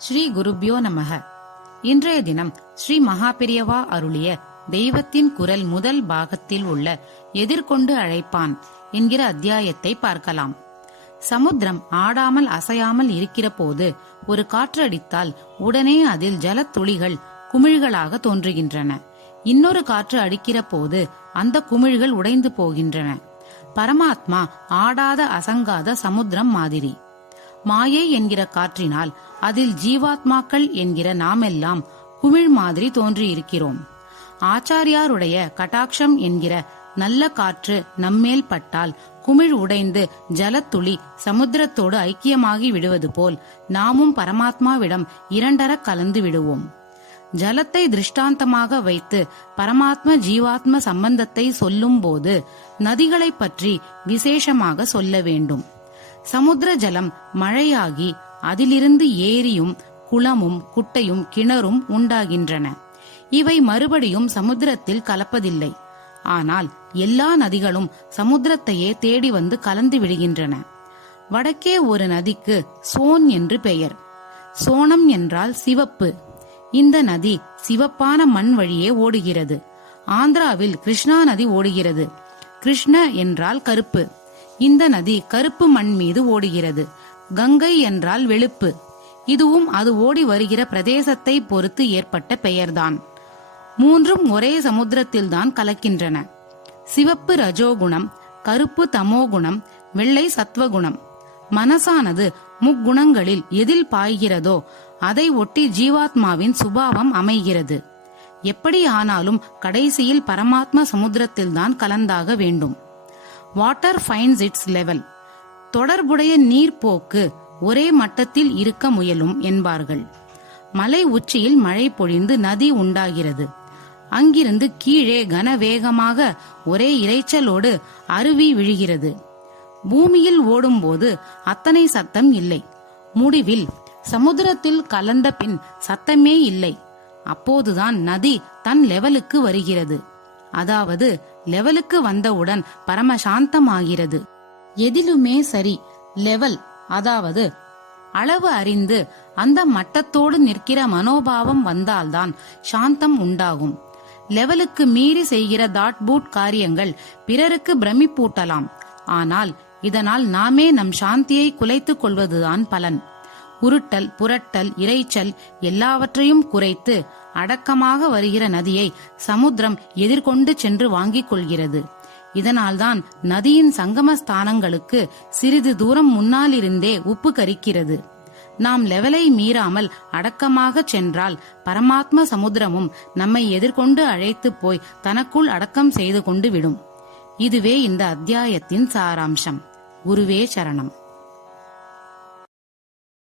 ஸ்ரீ குருப்யோ நமக. இன்றைய தினம் ஸ்ரீ மகாபெரியவா அருளிய தெய்வத்தின் குரல் முதல் பாகத்தில் உள்ள எதிர்கொண்டு அழைப்பான் என்கிற அத்தியாயத்தை பார்க்கலாம். சமுத்திரம் ஆடாமல் அசையாமல் இருக்கிற போது ஒரு காற்றடித்தால் உடனே அதில் ஜலத்துளிகள் குமிழ்களாக தோன்றுகின்றன. இன்னொரு காற்று அடிக்கிற போது அந்த குமிழ்கள் உடைந்து போகின்றன. பரமாத்மா ஆடாத அசங்காத சமுத்திரம் மாதிரி. மாயை என்கிற காற்றினால் அதில் ஜீவாத்மாக்கள் என்கிற நாமெல்லாம் குமிழ் மாதிரி தோன்றியிருக்கிறோம். ஆச்சாரியாருடைய கட்டாட்சம் என்கிற நல்ல காற்று நம்மேல் பட்டால் குமிழ் உடைந்து ஜலத்துளி சமுத்திரத்தோடு ஐக்கியமாகி விடுவது போல் நாமும் பரமாத்மாவிடம் இரண்டர கலந்து விடுவோம். ஜலத்தை திருஷ்டாந்தமாக வைத்து பரமாத்ம ஜீவாத்ம சம்பந்தத்தை சொல்லும் போது நதிகளை பற்றி விசேஷமாக சொல்ல வேண்டும். சமுத்திர ஜலம் மழையாகி அதிலிருந்து ஏரியும் குளமும் குட்டையும் கிணறும் உண்டாகின்றன. இவை மறுபடியும் சமுத்திரத்தில் கலப்பதில்லை. ஆனால் எல்லா நதிகளும் சமுத்திரத்தையே தேடி வந்து கலந்து விடுகின்றன. வடக்கே ஒரு நதிக்கு சோன் என்று பெயர். சோனம் என்றால் சிவப்பு. இந்த நதி சிவப்பான மண் வழியே ஓடுகிறது. ஆந்திராவில் கிருஷ்ணா நதி ஓடுகிறது. கிருஷ்ண என்றால் கருப்பு. இந்த நதி கருப்பு மண் மீது ஓடுகிறது. கங்கை என்றால் வெளுப்பு. இதுவும் அது ஓடி வருகிற பிரதேசத்தை பொறுத்து ஏற்பட்ட பெயர்தான். மூன்றும் ஒரே சமுத்திரத்தில்தான் கலக்கின்றன. சிவப்பு ரஜோகுணம், கருப்பு தமோகுணம், வெள்ளை சத்வகுணம். மனசானது முக்குணங்களில் எதில் பாய்கிறதோ அதை ஒட்டி ஜீவாத்மாவின் சுபாவம் அமைகிறது. எப்படி ஆனாலும் கடைசியில் பரமாத்ம சமுத்திரத்தில்தான் கலந்தாக வேண்டும். Water finds it's level. தொடர்புடைய நீர்ப்போக்கு ஒரே மட்டத்தில் இருக்க முயலும் என்பார்கள். மலை உச்சியில் மழை பொழிந்து நதி உண்டாகிறது. அங்கிருந்து கீழே கனவேகமாக ஒரே இரைச்சலோடு அருவி விழுகிறது. பூமியில் ஓடும்போது அத்தனை சத்தம் இல்லை. முடிவில் சமுத்திரத்தில் கலந்த பின் சத்தமே இல்லை. அப்போதுதான் நதி தன் லெவலுக்கு வருகிறது. அதாவது லெவலுக்கு வந்தவுடன் பரமசாந்தமாகிறது. எதிலுமே சரி, லெவல் அதாவது அளவு அறிந்து அந்த மட்டத்தோடு நிற்கிற மனோபாவம் வந்தால்தான் சாந்தம் உண்டாகும். லெவலுக்கு மீறி செய்கிற தாட்பூட் காரியங்கள் பிறருக்கு பிரமிப்பூட்டலாம். ஆனால் இதனால் நாமே நம் சாந்தியை குலைத்துக் கொள்வதுதான் பலன். உருட்டல் புரட்டல் இரைச்சல் எல்லாவற்றையும் குறைத்து அடக்கமாக வருகிற நதியை சமுத்திரம் எதிர்கொண்டு சென்று வாங்கிக் கொள்கிறது. இதனால்தான் நதியின் சங்கமஸ்தானங்களுக்கு சிறிது தூரம் முன்னாலிருந்தே உப்பு கரிக்கிறது. நாம் லெவலை மீறாமல் அடக்கமாக சென்றால் பரமாத்ம சமுத்திரமும் நம்மை எதிர்கொண்டு அழைத்து போய் தனக்குள் அடக்கம் செய்து கொண்டு விடும். இதுவே இந்த அத்தியாயத்தின் சாராம்சம். குருவே சரணம்.